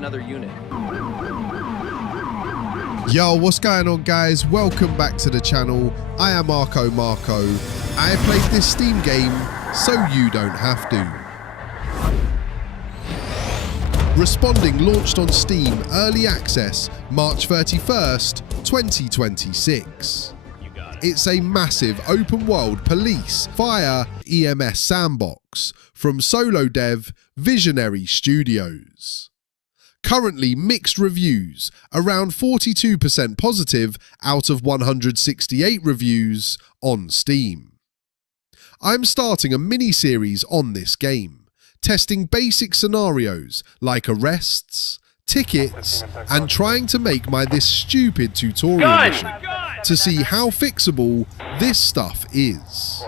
another unit. Yo, what's going on, guys? Welcome back to the channel. I am Marco. I played this Steam game so you don't have to. Responding launched on Steam Early Access March 31st, 2026. It's a massive open world police, fire, EMS sandbox from solo dev Visionary Studios. Currently mixed reviews, around 42% positive out of 168 reviews on Steam. I'm starting a mini-series on this game, testing basic scenarios like arrests, tickets, and trying to make this stupid tutorial mission to see how fixable this stuff is.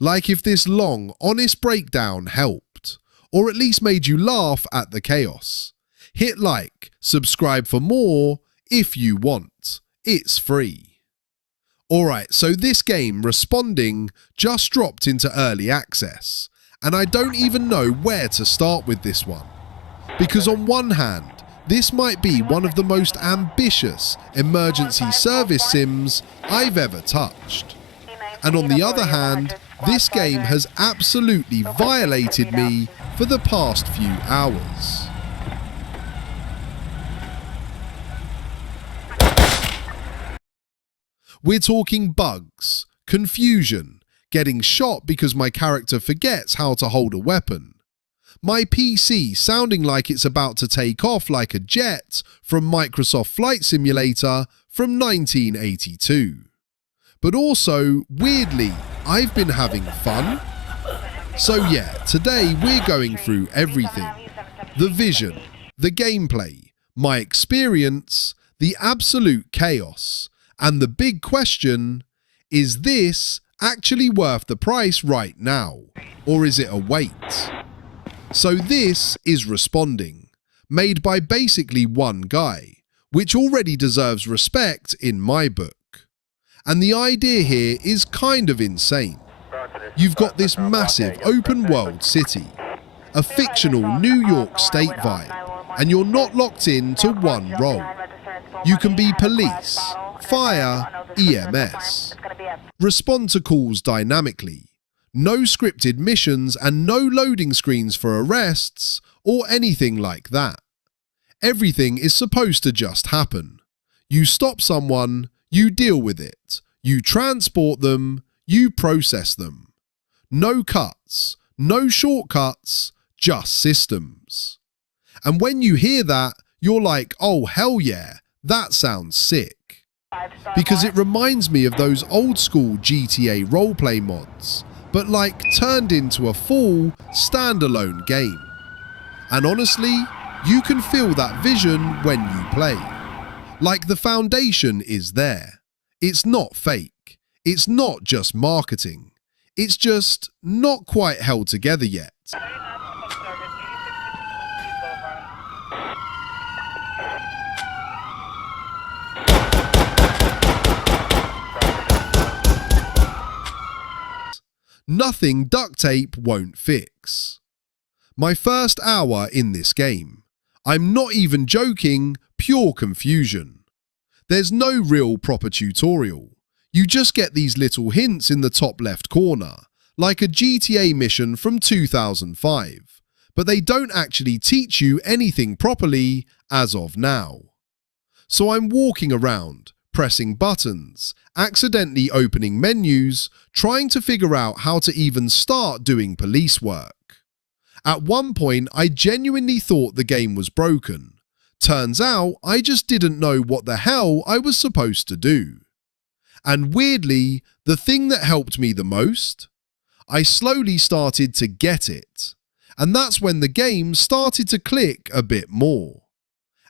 Like if this long, honest breakdown helped, or at least made you laugh at the chaos. Hit like, subscribe for more if you want. It's free. Alright, so this game, Responding, just dropped into early access, and I don't even know where to start with this one. Because on one hand, this might be one of the most ambitious emergency service sims I've ever touched. And on the other hand, this game has absolutely violated me for the past few hours. We're talking bugs, confusion, getting shot because my character forgets how to hold a weapon, my PC sounding like it's about to take off like a jet from Microsoft Flight Simulator from 1982. But also, weirdly, I've been having fun. So yeah, today we're going through everything. The vision, the gameplay, my experience, the absolute chaos, and the big question, is this actually worth the price right now? Or is it a wait? So this is Responding, made by basically one guy, which already deserves respect in my book. And the idea here is kind of insane. You've got this massive open world city, a fictional New York State vibe, and you're not locked into one role. You can be police, fire, EMS. Respond to calls dynamically. No scripted missions and no loading screens for arrests or anything like that. Everything is supposed to just happen. You stop someone, you deal with it. You transport them, you process them. No cuts, no shortcuts, just systems. And when you hear that, you're like, oh hell yeah, that sounds sick. Because it reminds me of those old school GTA roleplay mods, but like turned into a full standalone game. And honestly, you can feel that vision when you play. Like the foundation is there. It's not fake. It's not just marketing. It's just not quite held together yet. Nothing duct tape won't fix. My first hour in this game, I'm not even joking, pure confusion. There's no real proper tutorial. You just get these little hints in the top left corner, like a GTA mission from 2005, but they don't actually teach you anything properly as of now. So I'm walking around, pressing buttons, accidentally opening menus, trying to figure out how to even start doing police work. At one point, I genuinely thought the game was broken. Turns out, I just didn't know what the hell I was supposed to do. And weirdly, the thing that helped me the most, I slowly started to get it. And that's when the game started to click a bit more.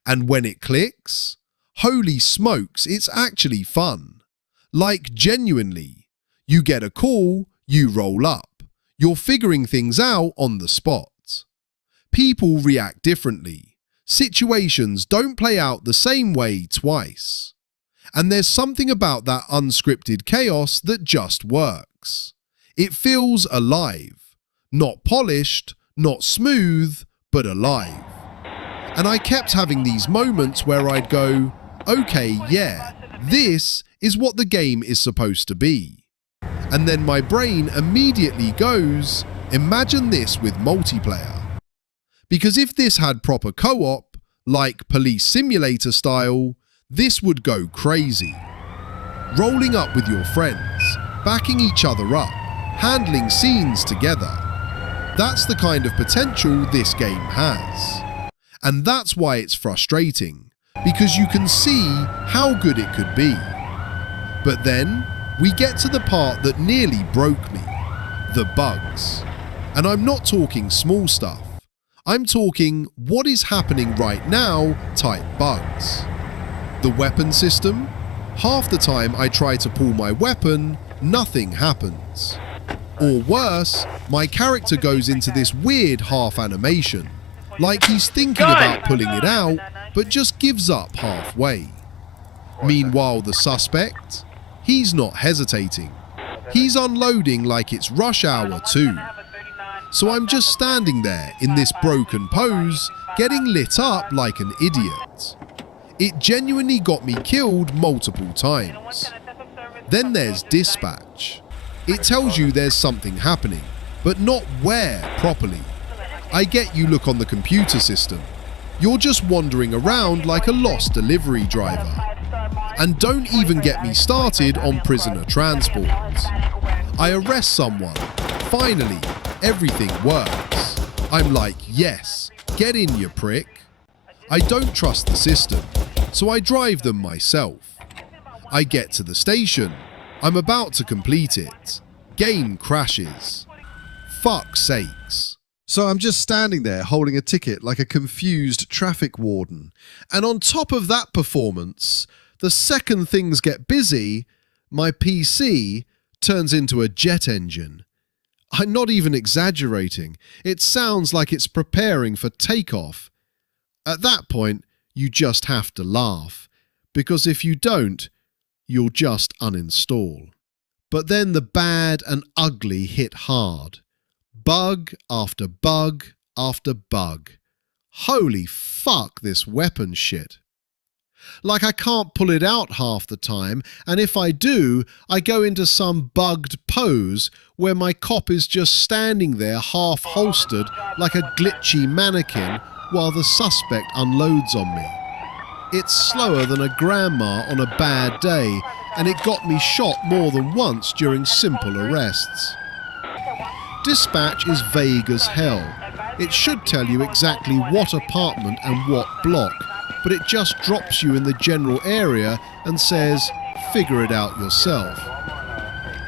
And when it clicks, holy smokes, it's actually fun. Like genuinely, you get a call, you roll up. You're figuring things out on the spot. People react differently. Situations don't play out the same way twice. And there's something about that unscripted chaos that just works. It feels alive. Not polished, not smooth, but alive. And I kept having these moments where I'd go, okay, yeah, this is what the game is supposed to be. And then my brain immediately goes, imagine this with multiplayer. Because if this had proper co-op, like Police Simulator style, this would go crazy. Rolling up with your friends, backing each other up, handling scenes together. That's the kind of potential this game has. And that's why it's frustrating, because you can see how good it could be. But then, we get to the part that nearly broke me, the bugs. And I'm not talking small stuff. I'm talking what is happening right now type bugs. The weapon system? Half the time I try to pull my weapon, nothing happens. Or worse, my character goes into this weird half animation, like he's thinking about pulling it out, but just gives up halfway. Meanwhile, the suspect? He's not hesitating. He's unloading like it's rush hour too. So I'm just standing there in this broken pose, getting lit up like an idiot. It genuinely got me killed multiple times. Then there's dispatch. It tells you there's something happening, but not where properly. I get you look on the computer system. You're just wandering around like a lost delivery driver. And don't even get me started on prisoner transport. I arrest someone. Finally, everything works. I'm like, yes, get in, you prick. I don't trust the system, so I drive them myself. I get to the station. I'm about to complete it. Game crashes. Fuck's sakes. So I'm just standing there holding a ticket like a confused traffic warden. And on top of that performance, the second things get busy, my PC turns into a jet engine. I'm not even exaggerating. It sounds like it's preparing for takeoff. At that point, you just have to laugh, because if you don't, you'll just uninstall. But then the bad and ugly hit hard. Bug after bug after bug. Holy fuck, this weapon shit. Like I can't pull it out half the time, and if I do, I go into some bugged pose where my cop is just standing there half-holstered like a glitchy mannequin while the suspect unloads on me. It's slower than a grandma on a bad day, and it got me shot more than once during simple arrests. Dispatch is vague as hell. It should tell you exactly what apartment and what block, but it just drops you in the general area and says, figure it out yourself.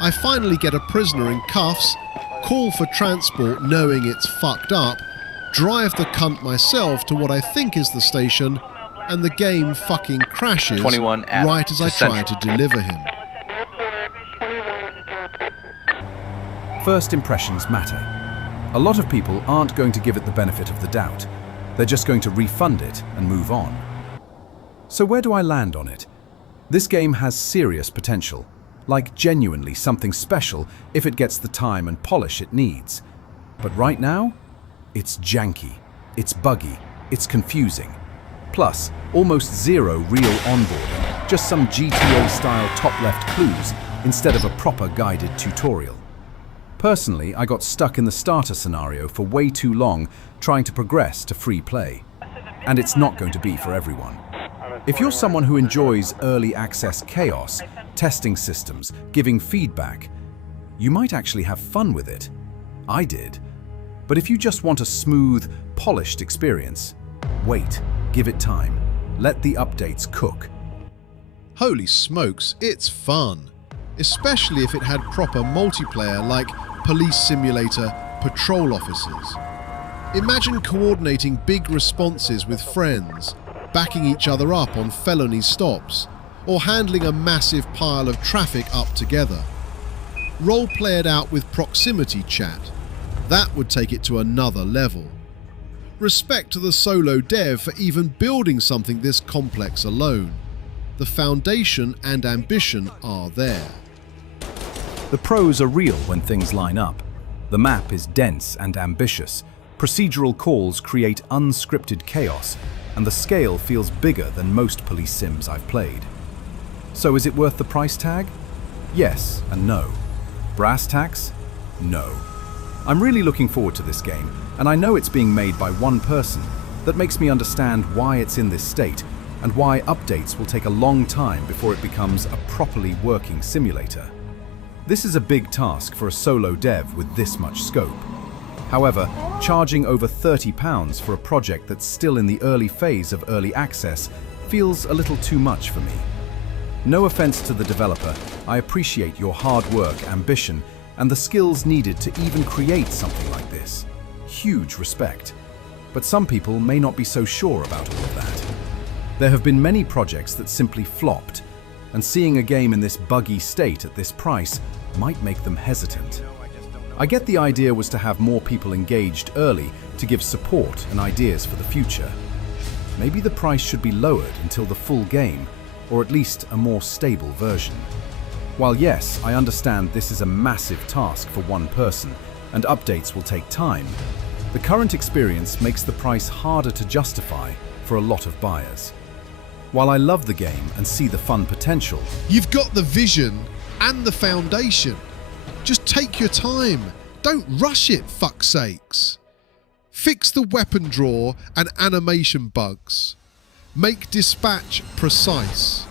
I finally get a prisoner in cuffs, call for transport knowing it's fucked up, drive the cunt myself to what I think is the station, and the game fucking crashes right as I try to deliver him. First impressions matter. A lot of people aren't going to give it the benefit of the doubt. They're just going to refund it and move on. So where do I land on it? This game has serious potential, like genuinely something special if it gets the time and polish it needs. But right now, it's janky, it's buggy, it's confusing. Plus, almost zero real onboarding, just some GTA-style top-left clues instead of a proper guided tutorial. Personally, I got stuck in the starter scenario for way too long trying to progress to free play. And it's not going to be for everyone. If you're someone who enjoys early access chaos, testing systems, giving feedback, you might actually have fun with it. I did. But if you just want a smooth, polished experience, wait, give it time. Let the updates cook. Holy smokes, it's fun. Especially if it had proper multiplayer like Police Simulator patrol officers. Imagine coordinating big responses with friends, backing each other up on felony stops, or handling a massive pile of traffic up together. Role-play it out with proximity chat. That would take it to another level. Respect to the solo dev for even building something this complex alone. The foundation and ambition are there. The pros are real when things line up. The map is dense and ambitious. Procedural calls create unscripted chaos, and the scale feels bigger than most police sims I've played. So is it worth the price tag? Yes and no. Brass tacks? No. I'm really looking forward to this game, and I know it's being made by one person. That makes me understand why it's in this state, and why updates will take a long time before it becomes a properly working simulator. This is a big task for a solo dev with this much scope. However, charging over £30 for a project that's still in the early phase of early access feels a little too much for me. No offense to the developer, I appreciate your hard work, ambition, and the skills needed to even create something like this. Huge respect. But some people may not be so sure about all of that. There have been many projects that simply flopped, and seeing a game in this buggy state at this price might make them hesitant. I get the idea was to have more people engaged early to give support and ideas for the future. Maybe the price should be lowered until the full game, or at least a more stable version. While yes, I understand this is a massive task for one person, and updates will take time, the current experience makes the price harder to justify for a lot of buyers. While I love the game and see the fun potential, You've got the vision and the foundation. Just take your time. Don't rush it, fuck's sakes. Fix the weapon draw and animation bugs. Make dispatch precise.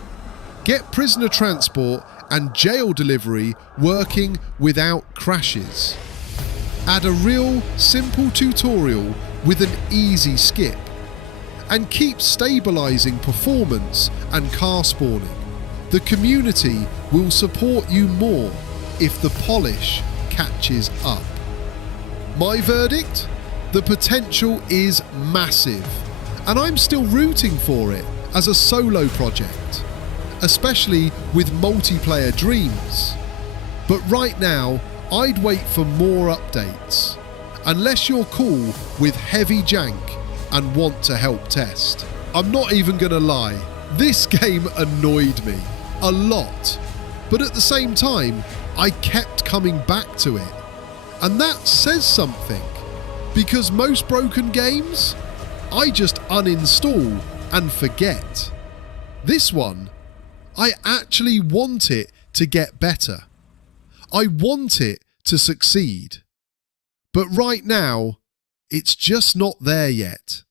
Get prisoner transport and jail delivery working without crashes. Add a real simple tutorial with an easy skip. And keep stabilizing performance and car spawning. The community will support you more if the polish catches up. My verdict? The potential is massive, and I'm still rooting for it as a solo project, especially with multiplayer dreams. But right now, I'd wait for more updates, unless you're cool with heavy jank and want to help test. I'm not even gonna lie, this game annoyed me a lot, but at the same time, I kept coming back to it. And that says something, because most broken games, I just uninstall and forget. This one, I actually want it to get better. I want it to succeed. But right now, it's just not there yet.